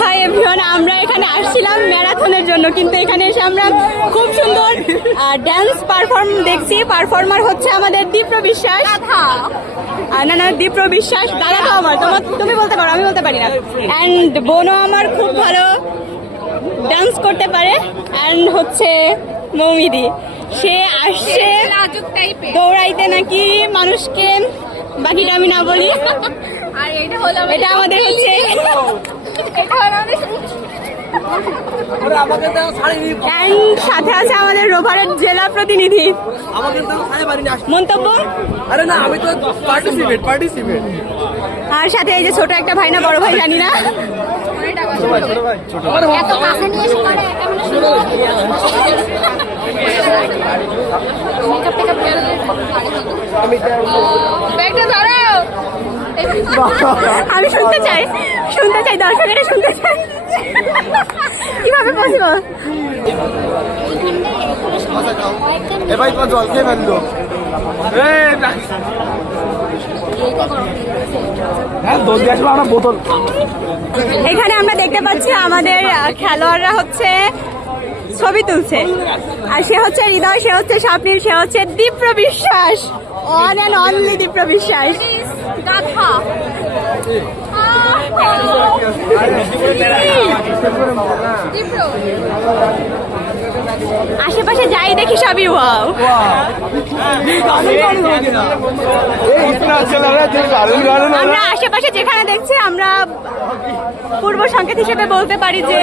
Hi everyone, আমরা এখানে আসছিলাম ম্যারাথনের জন্য, কিন্তু এখানে এসে আমরা খুব সুন্দর ড্যান্স পারফর্ম দেখছি। পারফর্মার হচ্ছে আমাদের দীপ্র বিশ্বাস। না দীপ্র বিশ্বাস দাদা তো আমার, তুমি বলতে পারো, আমি বলতে পারি না। অ্যান্ড বোনও আমার খুব ভালো ডান্স করতে পারে। অ্যান্ড হচ্ছে মৌমিদি, সে আসছে দৌড়াইতে নাকি মানুষকে, বাকিটা আমি না বলি। আর এটা আমাদের হচ্ছে সাথে আছে আমাদের রোভারের জেলা প্রতিনিধি। মন্তব্য আর সাথে এই যে ছোট একটা ভাই না বড় ভাই জানি না, আমি শুনতে চাই দর্শকেরা শুনতে চাই কিভাবে পসিবল। জল খেয়ে ফেললো। এখানে আমরা দেখতে পাচ্ছি আমাদের খেলোয়াড়রা হচ্ছে ছবি তুলছে। আর সে হচ্ছে হৃদয়, সে হচ্ছে স্বপ্নীল, সে হচ্ছে দীপ্র বিশ্বাস, অন অ্যান্ড অনলি দীপ্র বিশ্বাস। আশেপাশে যাই দেখি সবই ওয়াও। আমরা আশেপাশে যেখানে দেখছি আমরা পূর্ব সংকেত হিসেবে বলতে পারি যে